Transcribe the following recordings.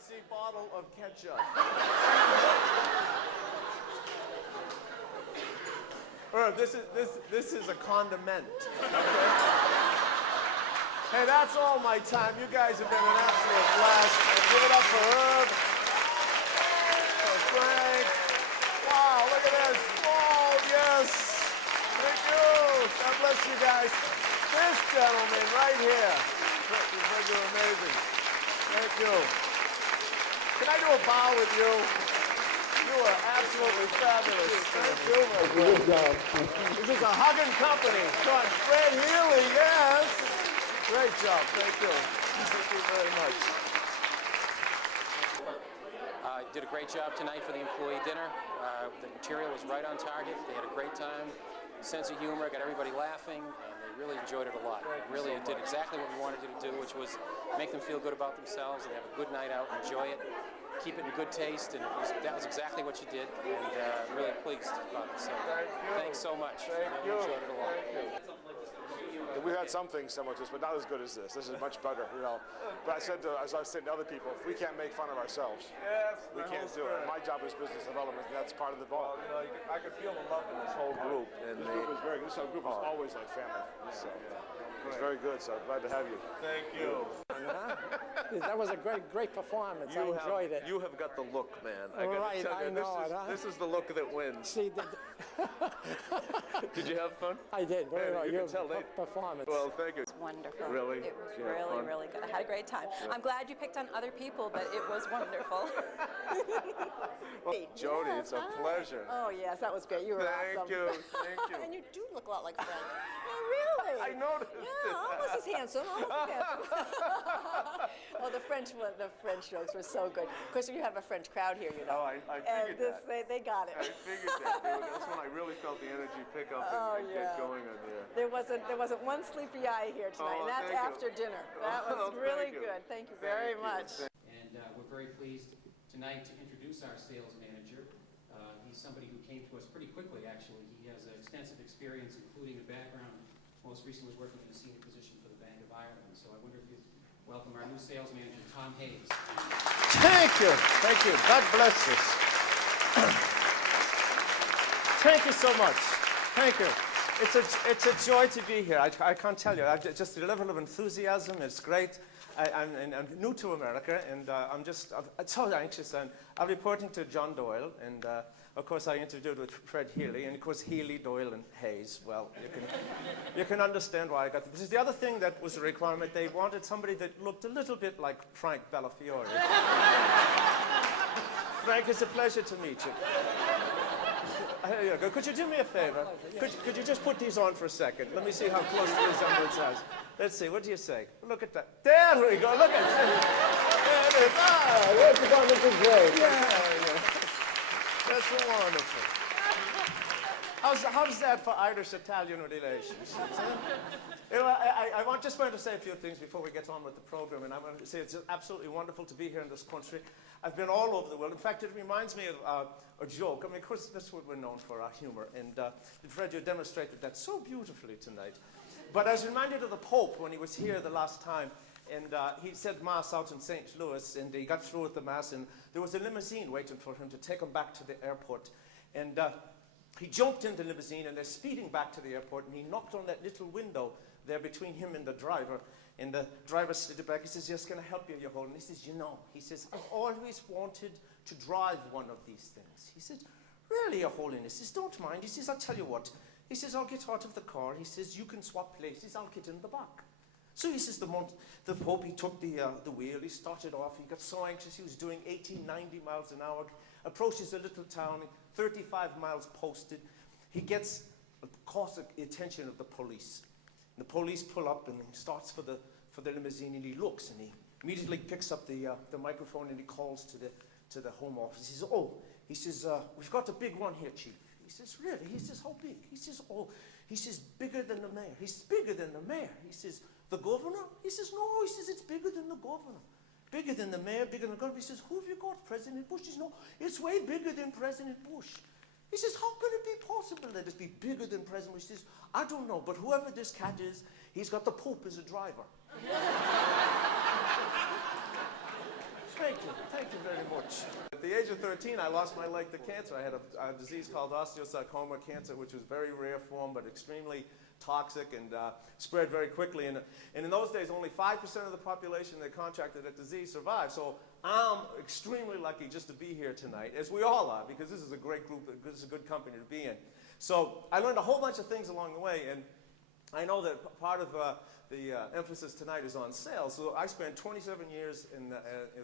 fancy bottle of ketchup. This is a condiment. Okay? Hey, that's all my time. You guys have been an absolute blast. Give it up for Herb. For Frank. Wow, look at this. Oh, yes. Thank you. God bless you guys. This gentleman right here. You're amazing. Thank you. Can I do a bow with you? You are absolutely fabulous. Thank you, my friend. Good job. This is a hugging company. Come on, Fred Healy, yes. Great job. Thank you. Thank you very much. Did a great job tonight for the employee dinner. The material was right on target. They had a great time. Sense of humor, got everybody laughing, and they really enjoyed it a lot. Really, it did exactly what we wanted it to do, which was make them feel good about themselves and have a good night out, enjoy it, keep it in good taste, and that was exactly what you did, and really pleased about it. So thanks so much. I enjoyed it a lot. We've had some things similar to this, but not as good as this. This is much better, you know. But as I was saying to other people, if we can't make fun of ourselves, we can't do it. My job is business development, and that's part of the ball. Well, you know, I could feel the love in this whole group. And this group is very good. This group is always like family. So, it's very good, so glad to have you. Thank you. That was a great performance. I enjoyed it. You have got the look, man. Right, I know it. This is the look that wins. See, Did you have fun? I did. Very well. You can tell they performance. Well, thank you. It was wonderful. Really? It was really good. I had a great time. Yeah. I'm glad you picked on other people, but it was wonderful. Well, Jody, it's a pleasure. Oh, yes, that was great. You were awesome. Thank you. Thank you. And you do look a lot like Frank. Really? I noticed. Yeah, almost as handsome. Almost as handsome. Oh, the French jokes were so good. Of course, you have a French crowd here, you know. Oh, I figured that. They got it. I figured that. That's when I really felt the energy pick up and get going on there. There wasn't one sleepy eye here tonight, and that's after dinner. That was really good. Thank you very much. And we're very pleased tonight to introduce our sales manager. He's somebody who came to us pretty quickly, actually. He has extensive experience, including a background, most recently working in a senior position for the Bank of Ireland. So I wonder if you'd welcome our new sales manager, Tom Hayes. Thank you. Thank you. God bless us. Thank you so much. Thank you. It's a joy to be here. I can't tell you. Just the level of enthusiasm is great. I'm new to America, and I'm so anxious. And I'm reporting to John Doyle, and of course I interviewed with Fred Healy, and of course Healy, Doyle, and Hayes. Well, you can understand why I got this. Is the other thing that was a requirement. They wanted somebody that looked a little bit like Frank Bellafiore. Frank, it's a pleasure to meet you. Here you go. Could you do me a favor? Could you just put these on for a second? Let me see how close the resemblance is. Let's see. What do you say? Look at that. There we go. Look at that. There it is. Ah, this is great. Yeah. That's wonderful. How's that for Irish-Italian relations? I just wanted to say a few things before we get on with the program, and I want to say it's absolutely wonderful to be here in this country. I've been all over the world. In fact, it reminds me of a joke. I mean, of course, that's what we're known for, our humor. And Fred, you demonstrated that so beautifully tonight. But I was reminded of the Pope when he was here the last time. And he said Mass out in St. Louis, and he got through with the Mass, and there was a limousine waiting for him to take him back to the airport. And he jumped in the limousine, and they're speeding back to the airport, and he knocked on that little window there between him and the driver. And the driver slid back. He says, yes, can I help you, Your Holiness? He says, you know, he says, I've always wanted to drive one of these things. He said, really, Your Holiness? He says, don't mind. He says, I'll tell you what. He says, I'll get out of the car. He says, you can swap places. I'll get in the back. So he says, the Pope, he took the wheel. He started off. He got so anxious. He was doing 80, 90 miles an hour. Approaches a little town, 35 miles posted. He caught the attention of the police. The police pull up, and he starts for the limousine, and he looks, and he immediately picks up the microphone, and he calls to the Home Office. He says, we've got a big one here, Chief. He says, really? He says, how big? He says, bigger than the mayor. He says, bigger than the mayor. He says, the governor? He says, no. He says, it's bigger than the governor. Bigger than the mayor, bigger than the governor. He says, who have you got? President Bush? He says, no, it's way bigger than President Bush. He says, how could it be possible that it be bigger than President Bush? He says, I don't know, but whoever this cat is, he's got the Pope as a driver. Thank you. Thank you very much. At the age of 13, I lost my leg to cancer. I had a disease called osteosarcoma cancer, which was very rare form, but extremely toxic and spread very quickly. And in those days, only 5% of the population that contracted that disease survived. So I'm extremely lucky just to be here tonight, as we all are, because this is a great group, this is a good company to be in. So I learned a whole bunch of things along the way, and I know that part of the emphasis tonight is on sales. So I spent 27 years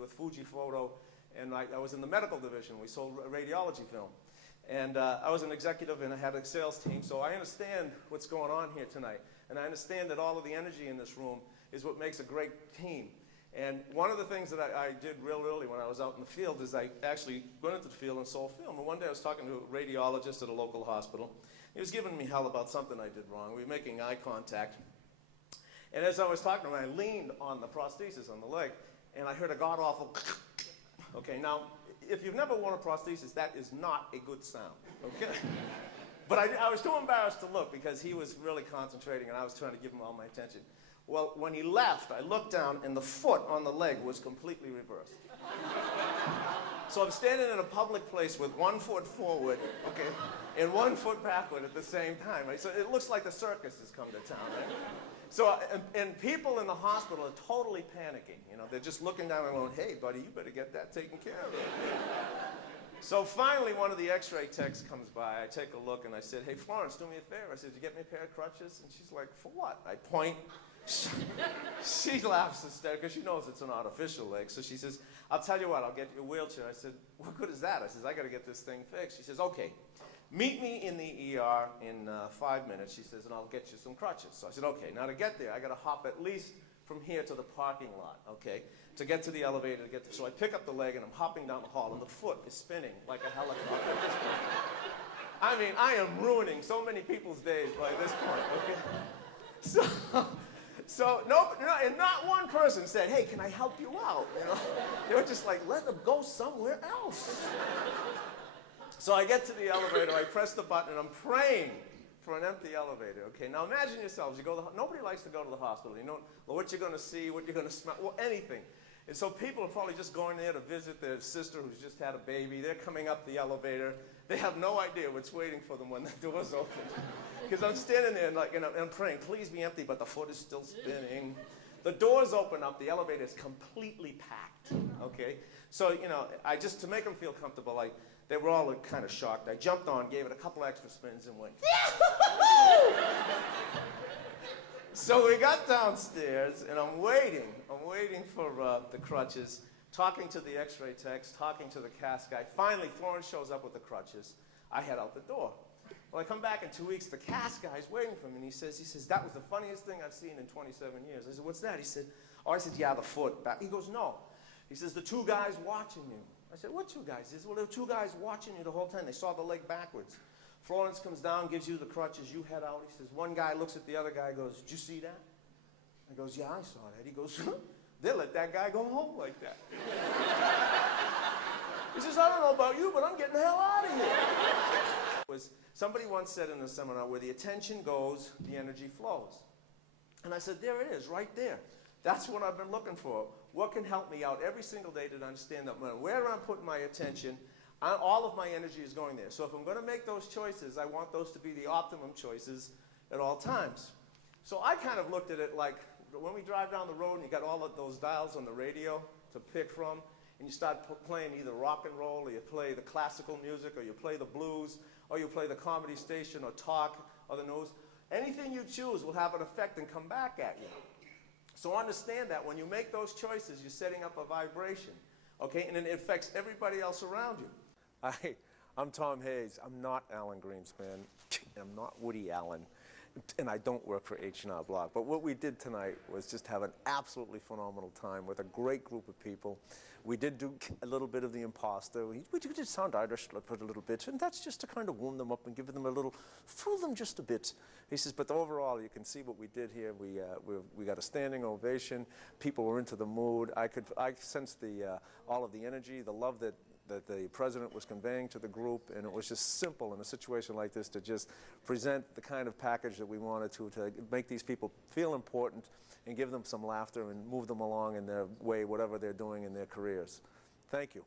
with Fuji Photo, and I was in the medical division. We sold radiology film. And I was an executive and I had a sales team, so I understand what's going on here tonight. And I understand that all of the energy in this room is what makes a great team. And one of the things that I did real early when I was out in the field is I actually went into the field and sold film. And one day I was talking to a radiologist at a local hospital. He was giving me hell about something I did wrong. We were making eye contact. And as I was talking to him, I leaned on the prosthesis on the leg, and I heard a god-awful okay, now, if you've never worn a prosthesis, that is not a good sound, okay? But I was too embarrassed to look because he was really concentrating and I was trying to give him all my attention. Well, when he left, I looked down and the foot on the leg was completely reversed. So I'm standing in a public place with 1 foot forward, okay, and 1 foot backward at the same time, right? So it looks like the circus has come to town, right? So, and people in the hospital are totally panicking, you know, they're just looking down and going, hey, buddy, you better get that taken care of. So finally, one of the x-ray techs comes by, I take a look, and I said, hey, Florence, do me a favor. I said, did you get me a pair of crutches? And she's like, for what? I point. She laughs hysterically, because she knows it's an artificial leg. So she says, I'll tell you what, I'll get you a wheelchair. I said, what good is that? I said, I got to get this thing fixed. She says, okay. Meet me in the ER in 5 minutes, she says, and I'll get you some crutches. So I said, okay, now to get there, I got to hop at least from here to the parking lot, okay, to get to the elevator, so I pick up the leg, and I'm hopping down the hall, and the foot is spinning like a helicopter at this point. I mean, I am ruining so many people's days by this point, okay? So and not one person said, hey, can I help you out, you know? They were just like, let them go somewhere else. So I get to the elevator, I press the button, and I'm praying for an empty elevator. Okay, now imagine yourselves, nobody likes to go to the hospital. You know what you're going to see, what you're going to smell, well, anything. And so people are probably just going there to visit their sister who's just had a baby. They're coming up the elevator. They have no idea what's waiting for them when the door's open. Because I'm standing there and I'm praying, please be empty, but the foot is still spinning. The doors open up, the elevator is completely packed, okay? So, you know, to make them feel comfortable, they were all kind of shocked. I jumped on, gave it a couple extra spins, and went, Yahoo! So we got downstairs, and I'm waiting for the crutches, talking to the x-ray techs, talking to the cast guy. Finally, Florence shows up with the crutches. I head out the door. Well, I come back in 2 weeks, the cast guy's waiting for me, and he says, that was the funniest thing I've seen in 27 years. I said, what's that? He said, I said, yeah, the foot back. He goes, no. He says, the 2 guys watching you. I said, what 2 guys? He says, well, there were 2 guys watching you the whole time. They saw the leg backwards. Florence comes down, gives you the crutches, you head out. He says, one guy looks at the other guy, goes, did you see that? I goes, yeah, I saw that. He goes, they'll let that guy go home like that. He says, I don't know about you, but I'm getting the hell out of here. Somebody once said in a seminar, where the attention goes, the energy flows. And I said, there it is, right there. That's what I've been looking for. What can help me out every single day to understand that where I'm putting my attention, all of my energy is going there. So if I'm going to make those choices, I want those to be the optimum choices at all times. So I kind of looked at it like when we drive down the road and you got all of those dials on the radio to pick from, and you start playing either rock and roll, or you play the classical music, or you play the blues, or you play the comedy station, or talk, or the news. Anything you choose will have an effect and come back at you. So understand that when you make those choices, you're setting up a vibration, okay? And it affects everybody else around you. Hi, I'm Tom Hayes. I'm not Alan Greenspan. I'm not Woody Allen. And I don't work for H&R Block. But what we did tonight was just have an absolutely phenomenal time with a great group of people. We did do a little bit of the Imposter. We did sound Irish for a little bit, and that's just to kind of warm them up and give them a little, fool them just a bit. He says, but overall, you can see what we did here. We got a standing ovation. People were into the mood. I sensed all of the energy, the love that the president was conveying to the group, and it was just simple in a situation like this to just present the kind of package that we wanted to make these people feel important and give them some laughter and move them along in their way, whatever they're doing in their careers. Thank you.